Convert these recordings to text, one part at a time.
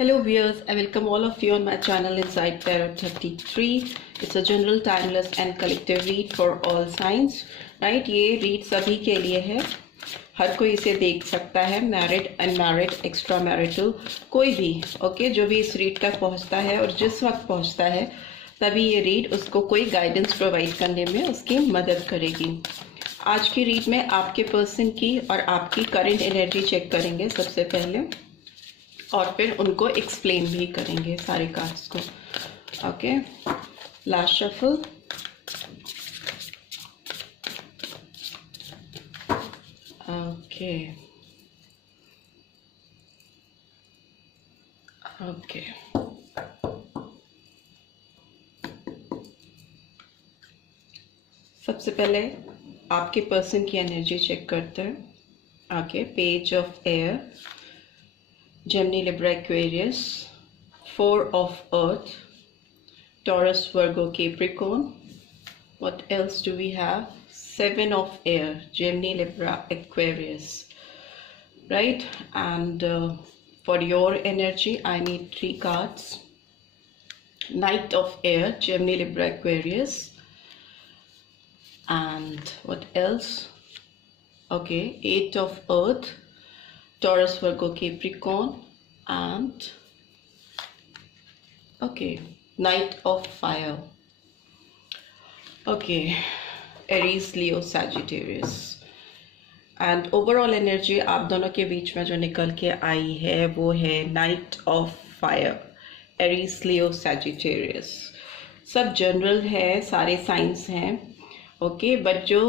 Hello viewers, I welcome all of you on my channel Inside Tarot 33. It's a general, timeless and collective read for all signs. Right? ये read सभी के लिए है. हर कोई इसे देख सकता है. मैरिड, अनमैरिड, एक्स्ट्रा मैरिटल, कोई भी. ओके, जो भी इस रीड तक पहुंचता है और जिस वक्त पहुंचता है तभी ये रीड उसको कोई गाइडेंस प्रोवाइड करने में उसकी मदद करेगी. आज की रीड में आपके पर्सन की और आपकी करंट एनर्जी चेक करेंगे सबसे पहले, और फिर उनको एक्सप्लेन भी करेंगे सारे कार्ड्स को. Okay, last shuffle. Okay okay सबसे पहले आपके पर्सन की एनर्जी चेक करते हैं. Okay, page of air, Gemini, Libra, Aquarius, 4 of Earth, Taurus, Virgo, Capricorn. What else do we have? 7 of Air, Gemini, Libra, Aquarius. Right? And for your energy, I need 3 cards. Knight of Air, Gemini, Libra, Aquarius. And what else? Okay, 8 of Earth, Taurus, Virgo, Capricorn, and okay, Knight of Fire. Okay, Aries, Leo, Sagittarius. And overall energy आप दोनों के बीच में जो निकल के आई है वो है Knight of Fire, Aries, Leo, Sagittarius. सब जनरल है, सारे साइंस हैं. ओके, बट जो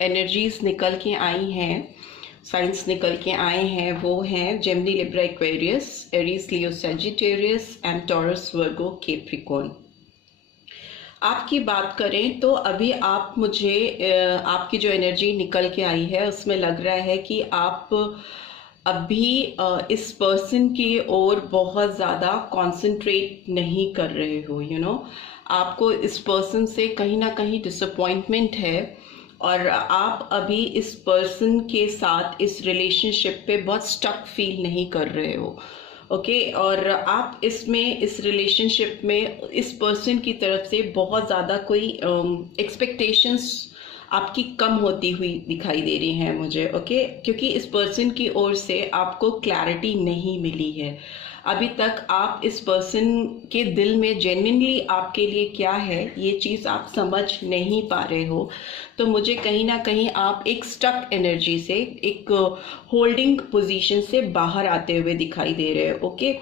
एनर्जीज निकल के आई हैं, साइंस निकल के आए हैं, वो हैं Gemini, Libra, Aquarius, Aries, Leo, Sagittarius and taurus, Virgo, Capricorn. आपकी बात करें तो अभी आप मुझे आपकी जो एनर्जी निकल के आई है उसमें लग रहा है कि आप अभी इस पर्सन की ओर बहुत ज़्यादा कॉन्सेंट्रेट नहीं कर रहे हो. आपको इस पर्सन से कहीं ना कहीं डिसअपॉइंटमेंट है और आप अभी इस पर्सन के साथ इस रिलेशनशिप पे बहुत स्टक फील नहीं कर रहे हो. ओके, और आप इस रिलेशनशिप में इस पर्सन की तरफ से बहुत ज़्यादा कोई एक्सपेक्टेशंस आपकी कम होती हुई दिखाई दे रही हैं मुझे. ओके, क्योंकि इस पर्सन की ओर से आपको क्लैरिटी नहीं मिली है अभी तक. आप इस पर्सन के दिल में जेन्युइनली आपके लिए क्या है ये चीज़ आप समझ नहीं पा रहे हो. तो मुझे कहीं ना कहीं आप एक स्टक एनर्जी से, एक होल्डिंग पोजीशन से बाहर आते हुए दिखाई दे रहे हो. ओके,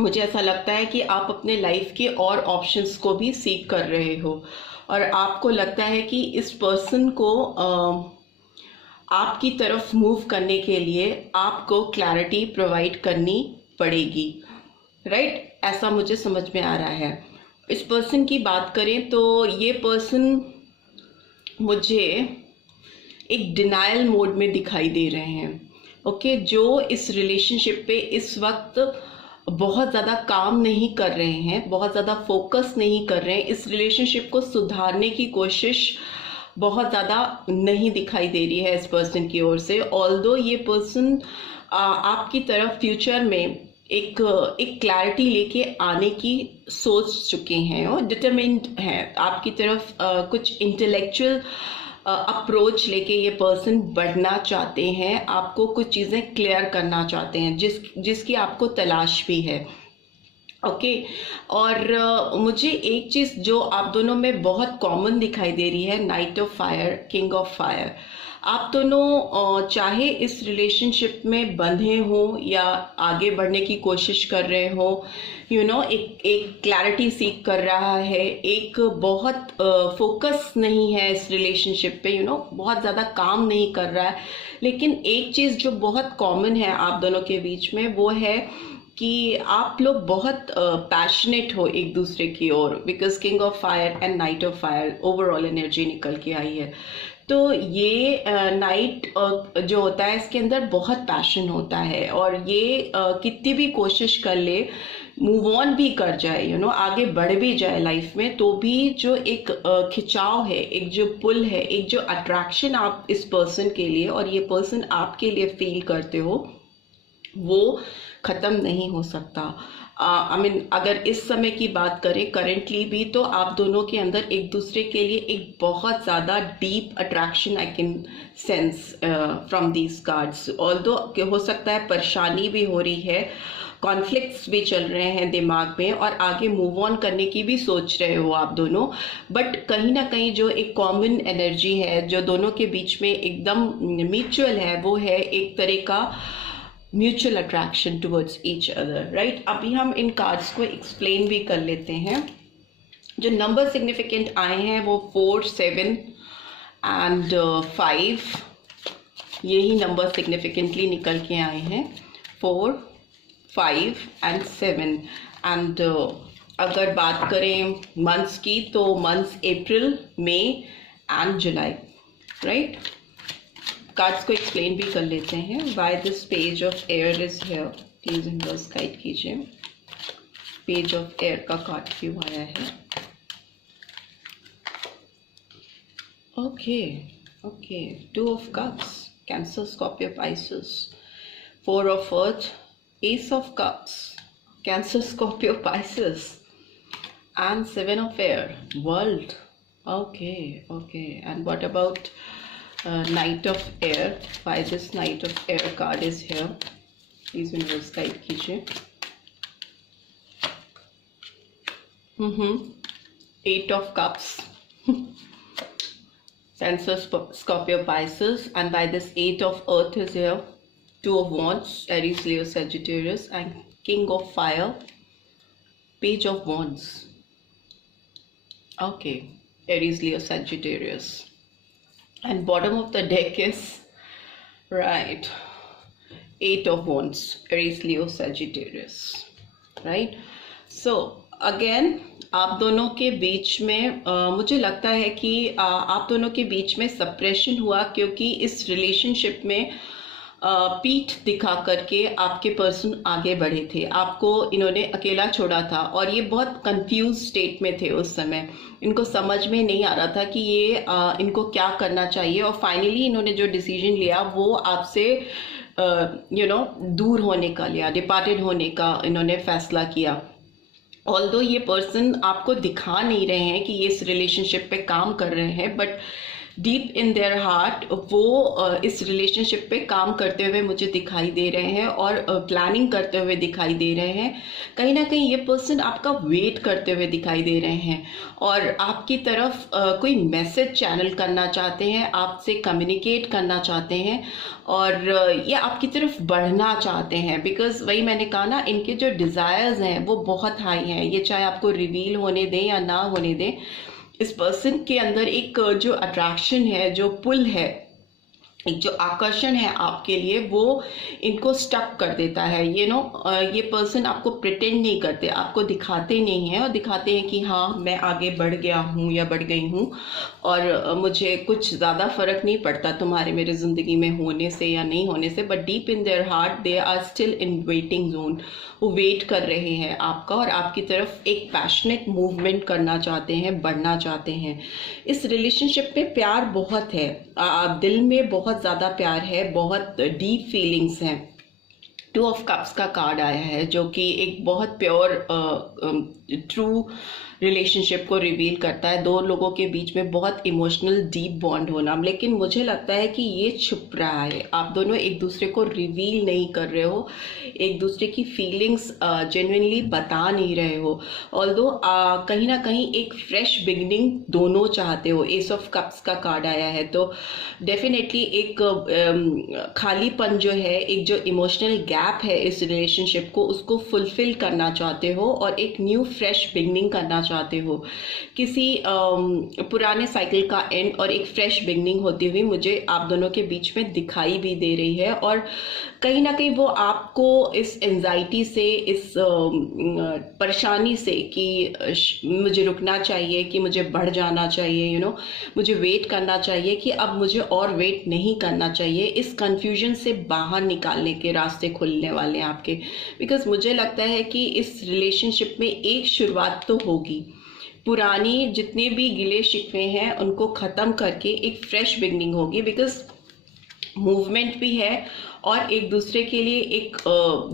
मुझे ऐसा लगता है कि आप अपने लाइफ के और ऑप्शंस को भी सीख कर रहे हो और आपको लगता है कि इस पर्सन को आपकी तरफ मूव करने के लिए आपको क्लैरिटी प्रोवाइड करनी पड़ेगी. राइट? ऐसा मुझे समझ में आ रहा है. इस पर्सन की बात करें तो ये पर्सन मुझे एक डिनायल मोड में दिखाई दे रहे हैं. ओके, जो इस रिलेशनशिप पे इस वक्त बहुत ज़्यादा काम नहीं कर रहे हैं, बहुत ज़्यादा फोकस नहीं कर रहे हैं, इस रिलेशनशिप को सुधारने की कोशिश बहुत ज़्यादा नहीं दिखाई दे रही है इस पर्सन की ओर से. ऑल्दो ये पर्सन आपकी तरफ फ्यूचर में एक क्लैरिटी लेके आने की सोच चुके हैं और डिटरमिन्ड हैं. आपकी तरफ कुछ इंटेलेक्चुअल अप्रोच लेके ये पर्सन बढ़ना चाहते हैं. आपको कुछ चीज़ें क्लियर करना चाहते हैं जिसकी आपको तलाश भी है. ओके, और मुझे एक चीज़ जो आप दोनों में बहुत कॉमन दिखाई दे रही है, night of fire, king of fire. आप दोनों चाहे इस रिलेशनशिप में बंधे हो या आगे बढ़ने की कोशिश कर रहे हो, एक क्लैरिटी सीख कर रहा है, एक बहुत फोकस नहीं है इस रिलेशनशिप पे, बहुत ज़्यादा काम नहीं कर रहा है. लेकिन एक चीज़ जो बहुत कॉमन है आप दोनों के बीच में वो है कि आप लोग बहुत पैशनेट हो एक दूसरे की ओर, because king of fire and knight of fire overall energy निकल के आई है. तो ये नाइट जो होता है इसके अंदर बहुत पैशन होता है और ये कितनी भी कोशिश कर ले, मूव ऑन भी कर जाए, आगे बढ़ भी जाए लाइफ में, तो भी जो एक खिंचाव है, एक जो पुल है, एक जो अट्रैक्शन आप इस पर्सन के लिए और ये पर्सन आपके लिए फील करते हो, वो ख़त्म नहीं हो सकता। अगर इस समय की बात करें करेंटली भी, तो आप दोनों के अंदर एक दूसरे के लिए एक बहुत ज़्यादा deep attraction I can sense from these cards. Although हो सकता है परेशानी भी हो रही है, कॉन्फ्लिक्ट्स भी चल रहे हैं दिमाग में, और आगे मूव ऑन करने की भी सोच रहे हो आप दोनों, बट कहीं ना कहीं जो एक कॉमन एनर्जी है जो दोनों के बीच में एकदम म्यूचुअल है, वो है एक तरह का mutual attraction towards each other, right. अभी हम इन कार्ड्स को एक्सप्लेन भी कर लेते हैं। जो नंबर सिग्निफिकेंट आए हैं वो 4, 7 एंड 5, यही नंबर सिग्निफिकेंटली निकल के आए हैं, 4, 5 एंड 7। एंड अगर बात करें मंथ्स की, तो months April, May and July, right. Cards को एक्सप्लेन भी कर लेते हैं। Why this page of air is here, please inverse guide कीजिए। पेज ऑफ एयर का कार्ड क्यों आया है? Okay, two of cups, Cancer, Scorpio, Pisces. 4 of earth, ace of cups, Cancer, Scorpio, Pisces, and 7 of air, world. Okay, and what about Knight of air? Why this Knight of air card is here? Please universe guide कीजिए। 8 of cups, Cancer, Scorpio, Pisces, and by this 8 of earth is here, 2 of wands, Aries, Leo, Sagittarius, and King of fire, Page of wands. Okay, Aries, Leo, Sagittarius. And bottom of the deck is, right, 8 of wands, Aries, Leo, Sagittarius, right. So again आप दोनों के बीच में मुझे लगता है कि आप दोनों के बीच में सप्रेशन हुआ, क्योंकि इस रिलेशनशिप में पीठ दिखा करके आपके पर्सन आगे बढ़े थे, आपको इन्होंने अकेला छोड़ा था, और ये बहुत कंफ्यूज स्टेट में थे उस समय। इनको समझ में नहीं आ रहा था कि ये इनको क्या करना चाहिए, और फाइनली इन्होंने जो डिसीजन लिया वो आपसे दूर होने का लिया, डिपार्टेड होने का इन्होंने फैसला किया। ऑल्दो ये पर्सन आपको दिखा नहीं रहे हैं कि ये इस रिलेशनशिप पे काम कर रहे हैं, but deep in their heart वो इस रिलेशनशिप पे काम करते हुए मुझे दिखाई दे रहे हैं, और प्लानिंग करते हुए दिखाई दे रहे हैं। कहीं ना कहीं ये पर्सन आपका वेट करते हुए दिखाई दे रहे हैं, और आपकी तरफ कोई मैसेज चैनल करना चाहते हैं, आपसे कम्युनिकेट करना चाहते हैं, और ये आपकी तरफ बढ़ना चाहते हैं। बिकॉज वही मैंने कहा ना, इनके जो डिज़ायर्स हैं वो बहुत हाई हैं। ये चाहे आपको रिवील होने दें या ना होने दें, इस पर्सन के अंदर एक जो अट्रैक्शन है, जो पुल है, एक जो आकर्षण है आपके लिए, वो इनको स्टक कर देता है। ये पर्सन आपको प्रिटेंड नहीं करते, आपको दिखाते नहीं हैं, और दिखाते हैं कि हाँ मैं आगे बढ़ गया हूँ या बढ़ गई हूँ, और मुझे कुछ ज़्यादा फर्क नहीं पड़ता तुम्हारे मेरे ज़िंदगी में होने से या नहीं होने से। But deep in their heart they are still in waiting zone. वो वेट कर रहे हैं आपका, और आपकी तरफ एक पैशनेट मूवमेंट करना चाहते हैं, बढ़ना चाहते हैं। इस रिलेशनशिप में प्यार बहुत है, दिल में बहुत ज़्यादा प्यार है, बहुत डीप फीलिंग्स हैं। 2 ऑफ कप्स का कार्ड आया है, जो कि एक बहुत प्योर ट्रू रिलेशनशिप को रिवील करता है। 2 लोगों के बीच में बहुत इमोशनल डीप बॉन्ड होना, लेकिन मुझे लगता है कि ये छुप रहा है। आप दोनों एक दूसरे को रिवील नहीं कर रहे हो, एक दूसरे की फीलिंग्स जेन्युइनली बता नहीं रहे हो। ऑल्दो कहीं ना कहीं एक फ्रेश बिगिनिंग दोनों चाहते हो। एस ऑफ कप्स का कार्ड आया है, तो डेफिनेटली एक खालीपन जो है, एक जो इमोशनल गैप है इस रिलेशनशिप को, उसको फुलफिल करना चाहते हो, और एक न्यू फ्रेश बिगिनिंग करना चाहते हो। किसी पुराने साइकिल का एंड और एक फ्रेश बिगिनिंग होती हुई मुझे आप दोनों के बीच में दिखाई भी दे रही है। और कहीं ना कहीं वो आपको इस एंजाइटी से, इस परेशानी से कि मुझे रुकना चाहिए, कि मुझे बढ़ जाना चाहिए, मुझे वेट करना चाहिए, कि अब मुझे और वेट नहीं करना चाहिए, इस कंफ्यूजन से बाहर निकालने के रास्ते खुलने वाले हैं आपके। बिकॉज मुझे लगता है कि इस रिलेशनशिप में एक शुरुआत तो होगी, पुरानी जितने भी गिले शिकवे हैं उनको ख़त्म करके एक फ्रेश बिगनिंग होगी। बिकॉज मूवमेंट भी है, और एक दूसरे के लिए एक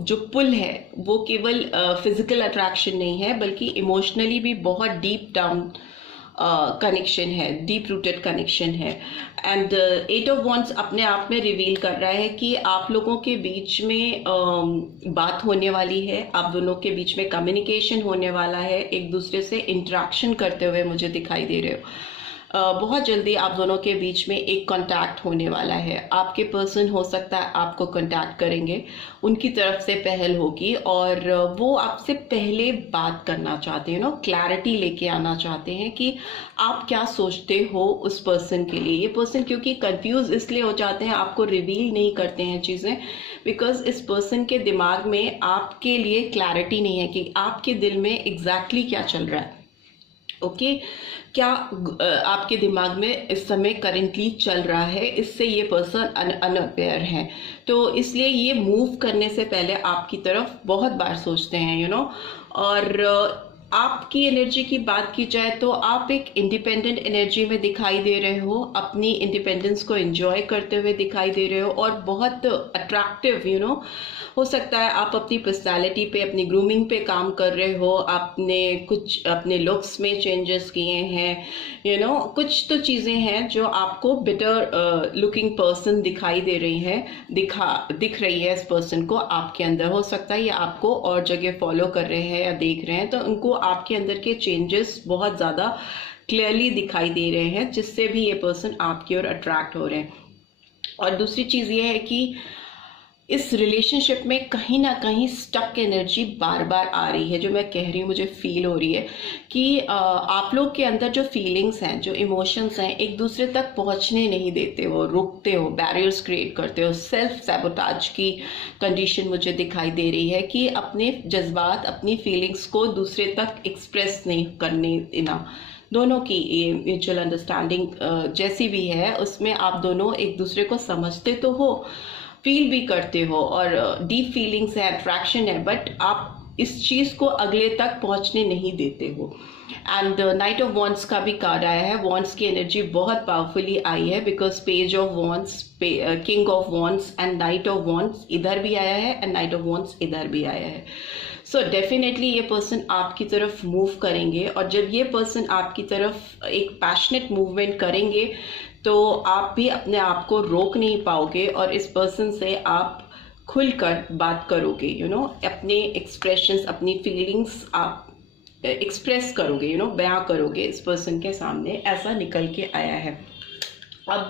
जो पुल है वो केवल फिजिकल अट्रैक्शन नहीं है, बल्कि इमोशनली भी बहुत डीप डाउन कनेक्शन है, डीप रूटेड कनेक्शन है। एंड एट ऑफ वॉन्ड्स अपने आप में रिवील कर रहा है कि आप लोगों के बीच में बात होने वाली है, आप दोनों के बीच में कम्युनिकेशन होने वाला है, एक दूसरे से इंटरेक्शन करते हुए मुझे दिखाई दे रहे हो। बहुत जल्दी आप दोनों के बीच में एक कांटेक्ट होने वाला है। आपके पर्सन हो सकता है आपको कांटेक्ट करेंगे, उनकी तरफ से पहल होगी, और वो आपसे पहले बात करना चाहते हैं, क्लैरिटी लेके आना चाहते हैं कि आप क्या सोचते हो उस पर्सन के लिए। ये पर्सन क्योंकि कंफ्यूज इसलिए हो जाते हैं, आपको रिवील नहीं करते हैं चीज़ें, बिकॉज इस पर्सन के दिमाग में आपके लिए क्लैरिटी नहीं है कि आपके दिल में एग्जैक्टली क्या चल रहा है। ओके, क्या आपके दिमाग में इस समय करेंटली चल रहा है, इससे ये पर्सन अनअवेयर है। तो इसलिए ये मूव करने से पहले आपकी तरफ बहुत बार सोचते हैं, और आपकी एनर्जी की बात की जाए तो आप एक इंडिपेंडेंट एनर्जी में दिखाई दे रहे हो, अपनी इंडिपेंडेंस को एंजॉय करते हुए दिखाई दे रहे हो, और बहुत अट्रैक्टिव हो सकता है आप अपनी पर्सनालिटी पे, अपनी ग्रूमिंग पे काम कर रहे हो, आपने कुछ अपने लुक्स में चेंजेस किए हैं, कुछ तो चीज़ें हैं जो आपको बेटर लुकिंग पर्सन दिखाई दे रही हैं, दिख रही है इस पर्सन को आपके अंदर। हो सकता है ये आपको और जगह फॉलो कर रहे हैं या देख रहे हैं, तो उनको आपके अंदर के चेंजेस बहुत ज़्यादा क्लियरली दिखाई दे रहे हैं, जिससे भी ये पर्सन आपकी ओर अट्रैक्ट हो रहे हैं। और दूसरी चीज़ ये है कि इस रिलेशनशिप में कहीं ना कहीं स्टक एनर्जी बार बार आ रही है, जो मैं कह रही हूँ मुझे फील हो रही है कि आप लोग के अंदर जो फीलिंग्स हैं, जो इमोशंस हैं, एक दूसरे तक पहुँचने नहीं देते हो, रुकते हो, बैरियर्स क्रिएट करते हो, सेल्फ सैबोटाज की कंडीशन मुझे दिखाई दे रही है कि अपने जज्बात, अपनी फीलिंग्स को दूसरे तक एक्सप्रेस नहीं करने देना। दोनों की ये म्यूचुअल अंडरस्टैंडिंग जैसी भी है, उसमें आप दोनों एक दूसरे को समझते तो हो, फील भी करते हो, और डीप फीलिंग्स है, अट्रैक्शन है, बट आप इस चीज़ को अगले तक पहुंचने नहीं देते हो। एंड नाइट ऑफ वॉन्ड्स का भी कार्ड आया है, वॉन्ड्स की एनर्जी बहुत पावरफुली आई है, because page of wands, king of wands and knight of wands इधर भी आया है, एंड नाइट ऑफ वॉन्ड्स इधर भी आया है। सो डेफिनेटली ये पर्सन आपकी तरफ मूव करेंगे, और जब ये पर्सन आपकी तरफ एक पैशनेट मूवमेंट करेंगे तो आप भी अपने आप को रोक नहीं पाओगे, और इस पर्सन से आप खुलकर बात करोगे, अपने एक्सप्रेशंस, अपनी फीलिंग्स आप एक्सप्रेस करोगे, बयां करोगे इस पर्सन के सामने, ऐसा निकल के आया है। अब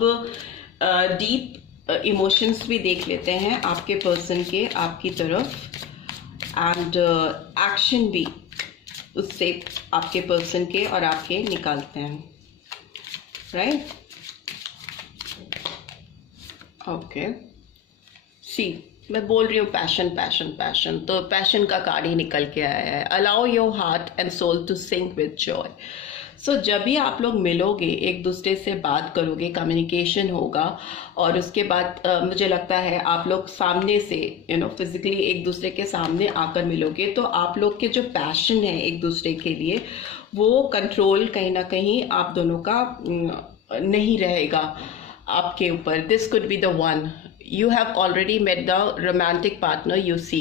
डीप इमोशंस भी देख लेते हैं आपके पर्सन के आपकी तरफ, एंड एक्शन भी उससे आपके पर्सन के और आपके निकालते हैं, राइट। ओके, सी मैं बोल रही हूँ पैशन पैशन पैशन, तो पैशन का कार्ड ही निकल के आया है। Allow your heart and soul to sync with joy. So जब भी आप लोग मिलोगे, एक दूसरे से बात करोगे, कम्युनिकेशन होगा, और उसके बाद मुझे लगता है आप लोग सामने से फिजिकली एक दूसरे के सामने आकर मिलोगे, तो आप लोग के जो पैशन है एक दूसरे के लिए, वो कंट्रोल कहीं ना कहीं आप दोनों का नहीं रहेगा आपके ऊपर। This could be the one, you have already met the romantic partner you see.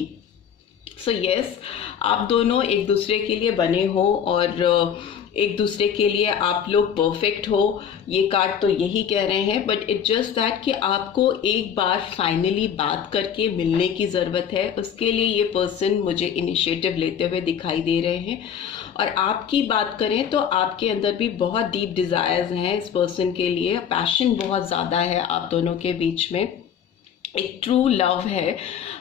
So yes, आप दोनों एक दूसरे के लिए बने हो, और एक दूसरे के लिए आप लोग परफेक्ट हो, ये कार्ड तो यही कह रहे हैं। बट इट जस्ट दैट कि आपको एक बार फाइनली बात करके मिलने की ज़रूरत है, उसके लिए ये पर्सन मुझे इनिशिएटिव लेते हुए दिखाई दे रहे हैं। और आपकी बात करें तो आपके अंदर भी बहुत डीप डिज़ायर्स हैं इस पर्सन के लिए, पैशन बहुत ज़्यादा है आप दोनों के बीच में, एक ट्रू लव है,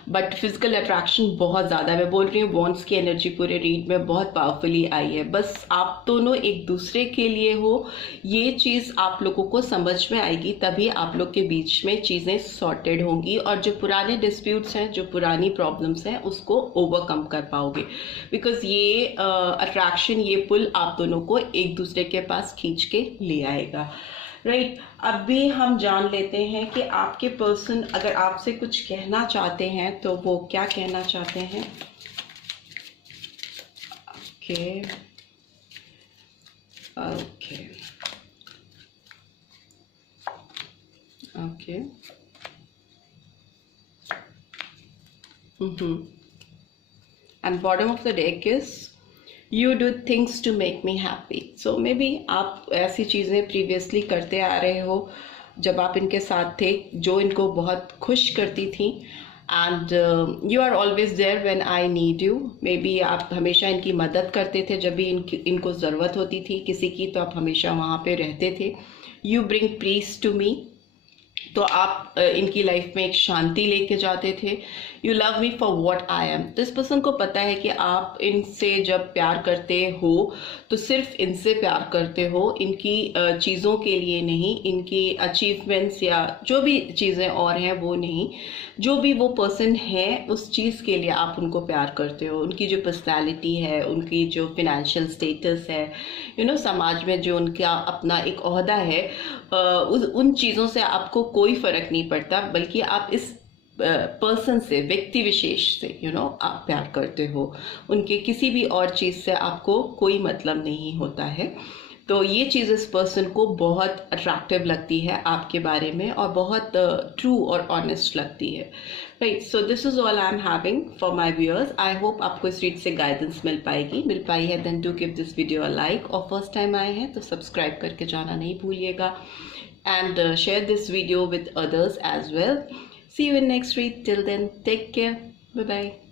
बट फिजिकल अट्रैक्शन बहुत ज़्यादा। मैं बोल रही हूँ वॉन्ड्स की एनर्जी पूरे रीड में बहुत पावरफुली आई है। बस आप दोनों एक दूसरे के लिए हो, ये चीज़ आप लोगों को समझ में आएगी, तभी आप लोग के बीच में चीज़ें सॉर्टेड होंगी, और जो पुराने डिस्प्यूट्स हैं, जो पुरानी प्रॉब्लम्स हैं, उसको ओवरकम कर पाओगे। बिकॉज ये अट्रैक्शन, ये पुल आप दोनों को एक दूसरे के पास खींच के ले आएगा, राइट। अब भी हम जान लेते हैं कि आपके पर्सन अगर आपसे कुछ कहना चाहते हैं तो वो क्या कहना चाहते हैं। Okay okay okay, And bottom of the deck is you do things to make me happy. So maybe आप ऐसी चीज़ें previously करते आ रहे हो जब आप इनके साथ थे जो इनको बहुत खुश करती थी, and you are always there when I need you. maybe आप हमेशा इनकी मदद करते थे जब भी इनको ज़रूरत होती थी किसी की, तो आप हमेशा वहाँ पे रहते थे. You bring peace to me. तो आप इनकी लाइफ में एक शांति लेके जाते थे. You love me for what I am. तो इस पर्सन को पता है कि आप इनसे जब प्यार करते हो तो सिर्फ इनसे प्यार करते हो, इनकी चीज़ों के लिए नहीं, इनकी अचीवमेंट्स या जो भी चीज़ें और हैं वो नहीं, जो भी वो पर्सन है उस चीज़ के लिए आप उनको प्यार करते हो. उनकी जो पर्सनैलिटी है, उनकी जो फिनेंशियल स्टेटस है, समाज में जो उनका अपना एक ओहदा है, उन चीज़ों से आपको कोई फ़र्क नहीं पड़ता, बल्कि आप इस पर्सन से, व्यक्ति विशेष से आप प्यार करते हो. उनके किसी भी और चीज़ से आपको कोई मतलब नहीं होता है. तो ये चीज़ इस पर्सन को बहुत अट्रैक्टिव लगती है आपके बारे में और बहुत ट्रू और ऑनेस्ट लगती है. Right, so this is all I am having for my viewers. I hope आपको इस रीड से गाइडेंस मिल पाई है. Then do give this video a like, और फर्स्ट टाइम आए हैं तो सब्सक्राइब करके जाना नहीं भूलिएगा, and share this video with others as well. See you in next read. Till then, take care. Bye bye.